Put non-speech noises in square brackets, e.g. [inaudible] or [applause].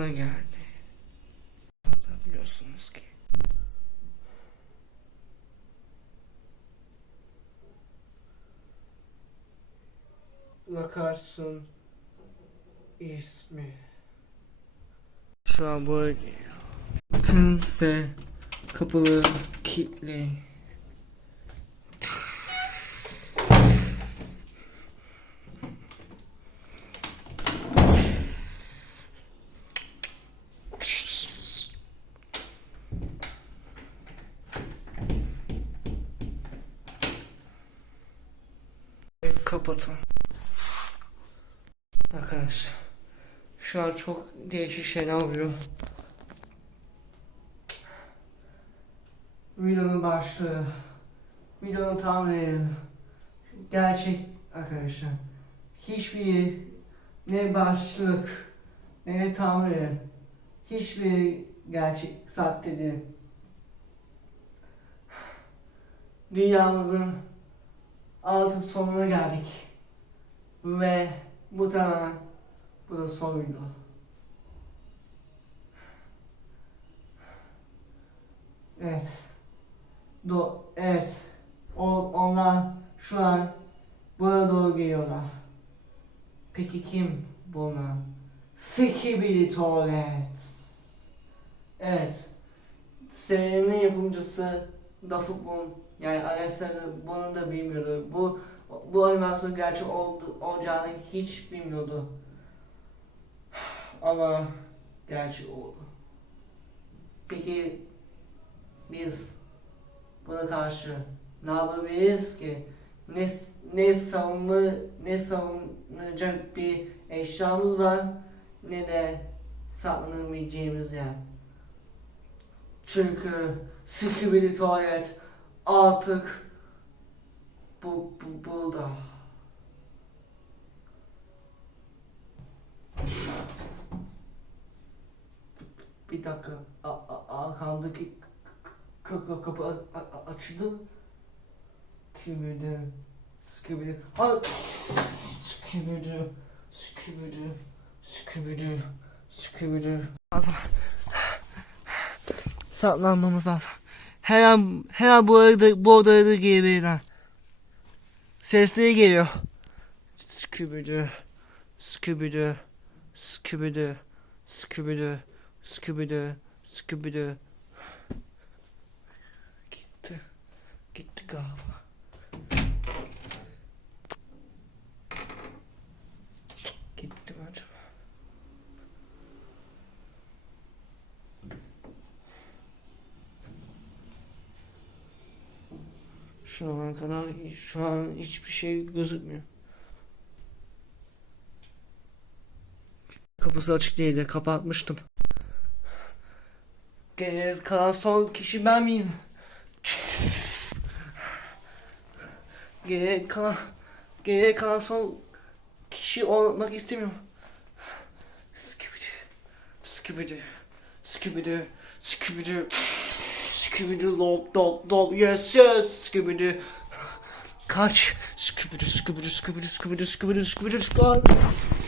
sonuna geldi. Biliyorsunuz ki. Lakarsın ismi. Şu an buraya geliyor. Kimse kapıları kilitli. Kapatın. Arkadaşlar. Şu an çok değişik şeyler oluyor. Videonun başlığı. Videonun tamamı. Gerçek arkadaşlar. Hiçbir ne başlık ne tamamı. Hiçbir gerçek sahte değil. Dünyamızın artık sonuna geldik. Ve bu tamamen bu da son. Evet. Do evet. O onlar şu an buraya doğru geliyorlar. Peki kim bunlar? Skibidi Tuvalet. Evet. Serinin yapımcısı Dafukun yani Alessandro bunu da bilmiyordu. Bu bu animasyon gerçek oldu, olacağını hiç bilmiyordu. [sighs] Ama gerçek oldu. Peki biz buna karşı ne yapabiliriz ki? Ne, ne savunma ne savunacak bir eşyamız var ne de saklanabileceğimiz yer. Çünkü Skibidi Tuvalet artık bu, bu burada. Bir dakika. A, a, arkamdaki kapı a- açıldı. Skibidi. Skibidi. Ha! Skibidi. Skibidi. Skibidi. Skibidi. Lazım. Saklanmamız lazım. Her an, her an bu arada, bu odaya da gelebilirler. Sesleri geliyor. Scooby-Doo. Scooby-Doo. Scooby-Doo. Scooby-Doo. Scooby-Doo. Scooby-Doo. Gitti. Gitti galiba. Şu an kadar şu an hiçbir şey gözükmüyor. Kapısı açık değildi. Kapatmıştım. Geriye kalan son kişi ben miyim? Geriye kalan geriye kalan son kişi olmak istemiyorum. Skibidi. Skibidi. Skibidi. Skibidi. Skibidi log dog dog yes yes Skibidi. Kaç. Skibidi skibidi skibidi skibidi skibidi skibidi skibidi.